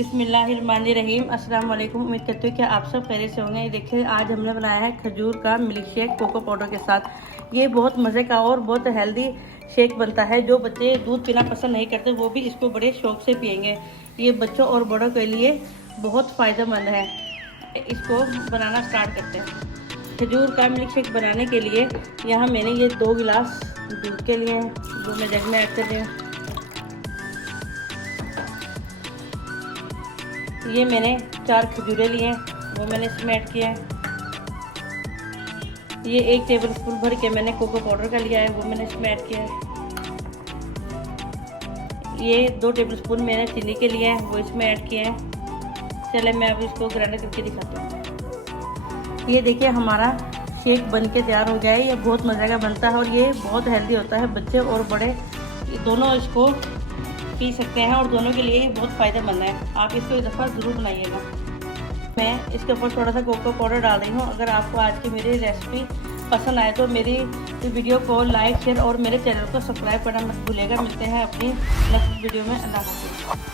बिस्मिल्लाहिर्रहमानिर्रहीम। अस्सलाम वालेकुम। उम्मीद करती हूँ कि आप सब खैरियत से होंगे। देखिए आज हमने बनाया है खजूर का मिल्क शेक कोको पाउडर के साथ। ये बहुत मज़े का और बहुत हेल्दी शेक बनता है। जो बच्चे दूध पीना पसंद नहीं करते वो भी इसको बड़े शौक से पियेंगे। ये बच्चों और बड़ों के लिए बहुत फ़ायदेमंद है। इसको बनाना स्टार्ट करते हैं। खजूर का मिल्क शेक बनाने के लिए यहाँ मैंने ये 2 गिलास दूध के लिए हैं जो मैं जग में ऐड कर रही हूँ। ये मैंने 4 खजूरें लिए हैं वो मैंने इसमें ऐड किया है। ये 1 टेबल स्पून भर के मैंने कोको पाउडर का लिया है वो मैंने इसमें ऐड किया है। ये 2 टेबल स्पून मैंने चीनी के लिए हैं वो इसमें ऐड किए हैं। चले मैं अब इसको ग्राइंड करके दिखाती हूँ। ये देखिए हमारा शेक बन के तैयार हो गया है। ये बहुत मज़े का बनता है और ये बहुत हेल्दी होता है। बच्चे और बड़े दोनों इसको पी सकते हैं और दोनों के लिए ही बहुत फ़ायदेमंद है। आप इसको एक दफ़ा ज़रूर बनाइएगा। मैं इसके ऊपर थोड़ा सा कोको पाउडर डाल रही हूँ। अगर आपको आज की मेरी रेसिपी पसंद आए तो मेरी वीडियो को लाइक शेयर और मेरे चैनल को सब्सक्राइब करना मत भूलिएगा। मिलते हैं अपनी नेक्स्ट वीडियो में। अल्लाह हाफ़िज़।